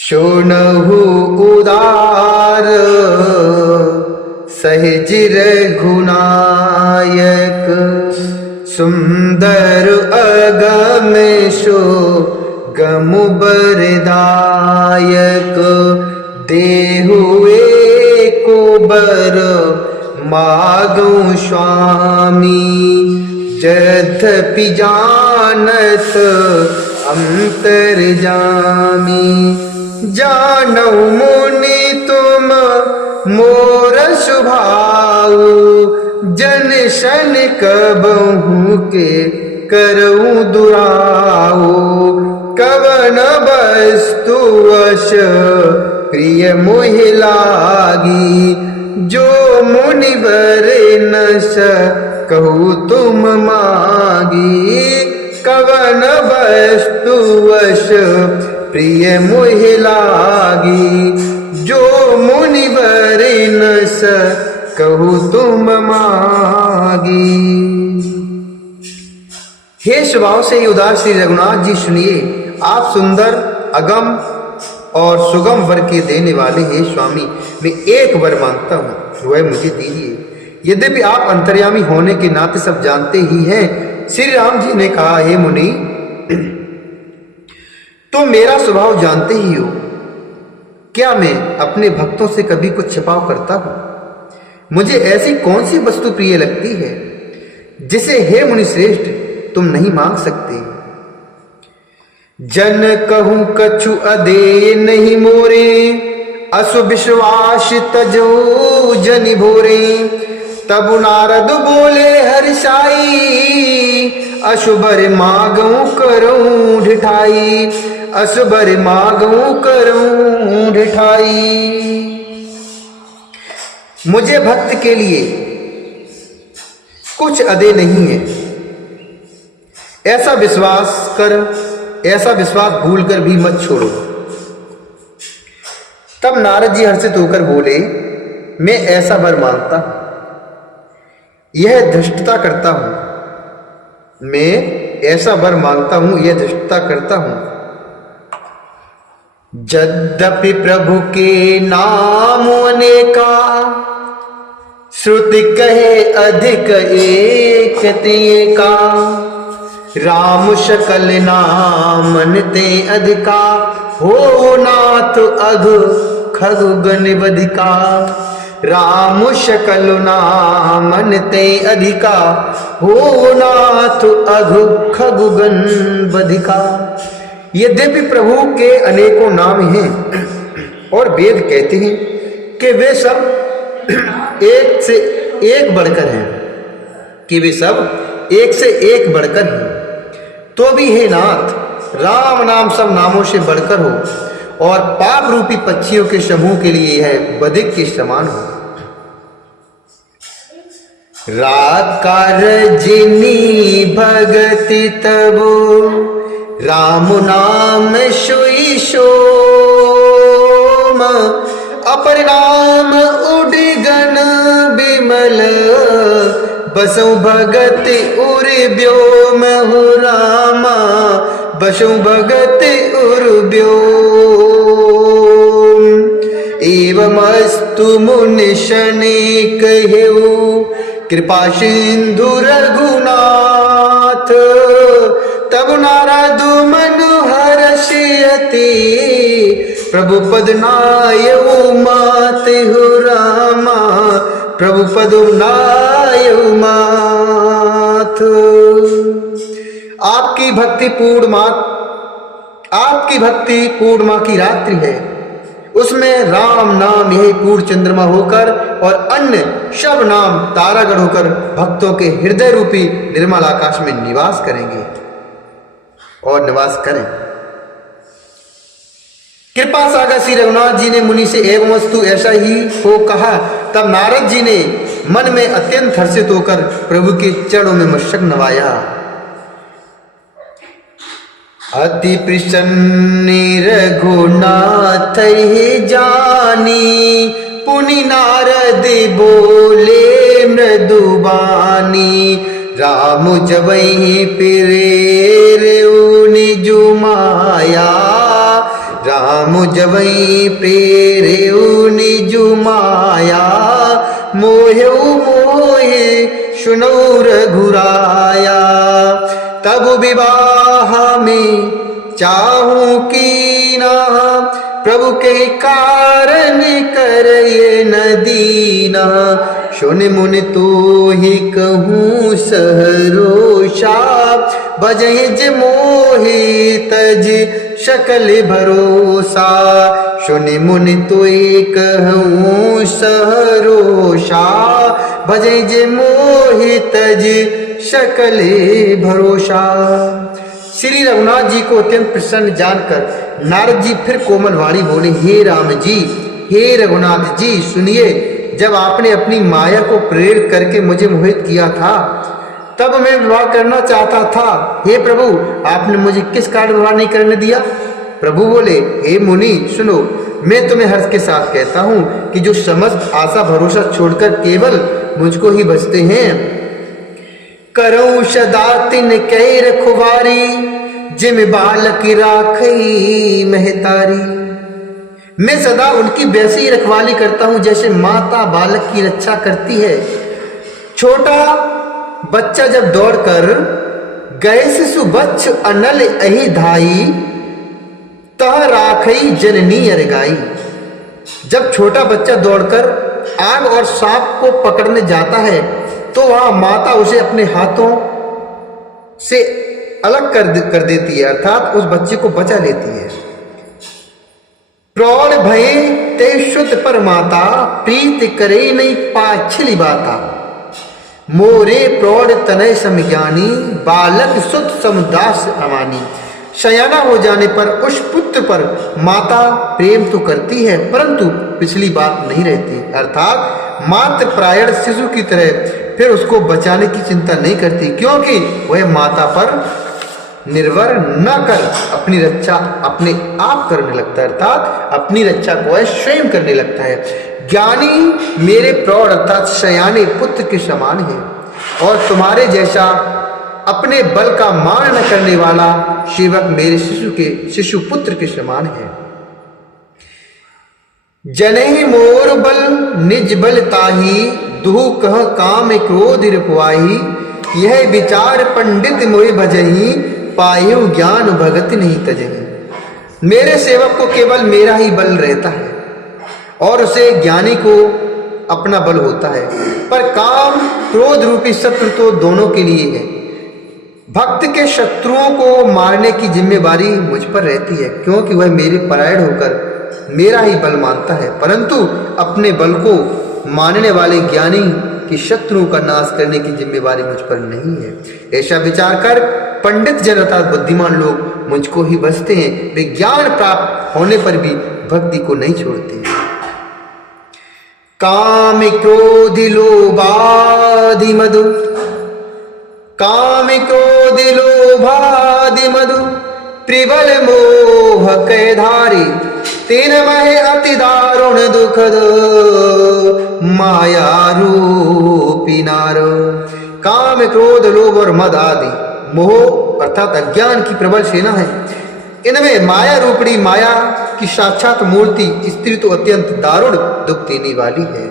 शोणहु उदार सहज रघुनायक, सुंदर अगम शो गम बरदायक। देहु एको बर मागो स्वामी, यद्यपि जानत अंतर्जामी। जानौ मुनि तुम मोर स्वभाव, जन शन कबहु के करऊं दुराओ। कवन वस्तु वश प्रिय मोहि लागी, जो मुनिवर न सकहु तुम मागी। कवन वस्तु वश प्रिय मोहि लागी, जो मुनिवर न सकहु तुम मागी। हे स्वभाव से उदार श्री रघुनाथ जी सुनिए, आप सुंदर अगम और सुगम वर के देने वाले हैं स्वामी। मैं एक वर मांगता हूं, वह मुझे दीजिए। यद्यपि आप अंतर्यामी होने के नाते सब जानते ही हैं। श्री राम जी ने कहा, हे मुनि, तुम मेरा स्वभाव जानते ही हो। क्या मैं अपने भक्तों से कभी कुछ छिपाव करता हूं? मुझे ऐसी कौन सी वस्तु प्रिय लगती है जिसे हे मुनि श्रेष्ठ तुम नहीं मांग सकते? जन कहूं कछु अदे नहीं मोरे, असु विश्वास तजो जनि भोरे। तब नारद बोले हर्षाई, असुबर मागऊं करऊं ढिठाई। असुबर मागऊं करऊं ढिठाई। मुझे भक्त के लिए कुछ अदे नहीं है, ऐसा विश्वास कर, ऐसा विश्वास भूल कर भी मत छोड़ो। तब नारद जी हर्षित होकर बोले, मैं ऐसा वर मांगता हूं, यह धृष्टता करता हूं। मैं ऐसा वर मांगता हूं, यह धृष्टता करता हूं। यद्यपि प्रभु के नाम अनेका, श्रुति कहे अधिक एक तेका। राम सकल नामन ते अधिका, हो नाथ अघ खगु गण बधिका। राम सकल नामन ते अधिका, हो नाथ अघ खगु गण बधिका। यद्यपि प्रभु के अनेकों नाम हैं और वेद कहते हैं कि वे सब एक से एक बढ़कर हैं, कि वे सब एक से एक बढ़कर हैं। तो भी हे नाथ, राम नाम सब नामों से बढ़कर हो और पाप रूपी पक्षियों के समूह के लिए यह बधिक के समान हो। राकार जिनी भगति तबो, राम नाम सोई सोम। अपर नाम उडिगन बिमल, बसु भगत उर व्योम हो रामा। बसु भगत उर व्योम। एवमस्तु मुनि शनि कहेऊ, कृपा सिंधु रघुनाथ। तब नारद मनु हर्षयति, प्रभु पद नायऊ माते हो रामा। प्रभु पद नायऊ मात। आपकी भक्ति पूर्णिमा की रात्रि है, उसमें राम नाम यही पूर्ण चंद्रमा होकर और अन्य सब नाम तारागढ़ होकर भक्तों के हृदय रूपी निर्मल आकाश में निवास करेंगे और निवास करें। कृपा सागर श्री रघुनाथ जी ने मुनि से एवं वस्तु ऐसा ही हो कहा। तब नारद जी ने मन में अत्यंत हर्षित होकर प्रभु के चरणों में मस्तक नवाया। अति प्रसन्न रघुनाथ जानी, पुनि नारद बोले मृदुबानी। राम जबहि प्रेरे निजु माया, राम जवई प्रेरेउ निजु माया, मोहेउ मोहे सुनौ रघुराया। तब विवाह में चाहूं कीना, प्रभु के कारण करये न दीना। सुन मुनि तो ही कहूँ सहरोषा, बजहि जे मोहि तज सकल भरोसा। सुन मुनि तो ही कहूँ सहरोषा, बजहि जे मोहि तज सकल भरोसा। श्री रघुनाथ जी को अत्यंत प्रसन्न जानकर नारद जी फिर कोमल वाणी बोले, हे राम जी, हे रघुनाथ जी, सुनिए, जब आपने अपनी माया को प्रेरित करके मुझे मोहित किया था, तब मैं विवाह करना चाहता था। हे प्रभु, आपने मुझे किस कारण विवाह नहीं करने दिया? प्रभु बोले, हे मुनि सुनो, मैं तुम्हें हर्ष के साथ कहता हूँ कि जो समस्त आशा भरोसा छोड़कर केवल मुझको ही बचते हैं, करऊं सदा तिन कह रखवारी, जिम बालक राखई महतारी। मैं सदा उनकी वैसी ही रखवाली करता हूं जैसे माता बालक की रक्षा करती है। छोटा बच्चा जब दौड़कर गए शिशु बच्च अनल अहि धाई, तह राखई जननी अरगाई। जब छोटा बच्चा दौड़कर आग और सांप को पकड़ने जाता है तो वहां माता उसे अपने हाथों से अलग कर देती है, अर्थात उस बच्चे को बचा लेती है। प्रौढ़ भये ते शुद्ध पर माता, प्रीत करे नहीं पाछली बाता। मोरे प्रौढ़ तनय समज्ञानी, बालक शुद्ध समुदास अमानी। शयाना हो जाने पर उस पुत्र पर माता प्रेम तो करती है परंतु पिछली बात नहीं रहती, अर्थात मात्र प्रायण शिशु की तरह फिर उसको बचाने की चिंता नहीं करती, क्योंकि वह माता पर निर्भर न कर अपनी रक्षा अपने आप करने लगता है, अर्थात अपनी रक्षा को वह स्वयं करने लगता है। ज्ञानी मेरे प्रौढ़ अर्थात शयाने पुत्र के समान है, और तुम्हारे जैसा अपने बल का मान न करने वाला सेवक मेरे शिशु पुत्र के समान है। जनेहि मोर बल निज बल ताही, दुहु कह काम क्रोध रिपवाही। यह विचार पंडित मोहि भजही, पायु ज्ञान भगत नहीं तजही। मेरे सेवक को केवल मेरा ही बल रहता है और उसे ज्ञानी को अपना बल होता है, पर काम क्रोध रूपी शत्रु तो दोनों के लिए है। भक्त के शत्रुओं को मारने की जिम्मेवारी मुझ पर रहती है, क्योंकि वह मेरे परायण होकर मेरा ही बल मानता है, परंतु अपने बल को मानने वाले ज्ञानी कि शत्रुओं का नाश करने की जिम्मेवारी मुझ पर नहीं है। ऐसा विचार कर पंडित जन अर्थात बुद्धिमान लोग मुझको ही बसते हैं, वे ज्ञान प्राप्त होने पर भी भक्ति को नहीं छोड़ते। काम क्रोध लोभादि मधु, काम क्रोध लोभादि मधु, प्रबल मोह कै धारी। तीन महे अति दारुण दुखद, माया रूपी नारो। काम क्रोध लोभ और मद आदि मोह अर्थात अज्ञान की प्रबल सेना है। इनमें माया रूपणी माया की साक्षात मूर्ति स्त्री तो अत्यंत दारुण दुख देने वाली है।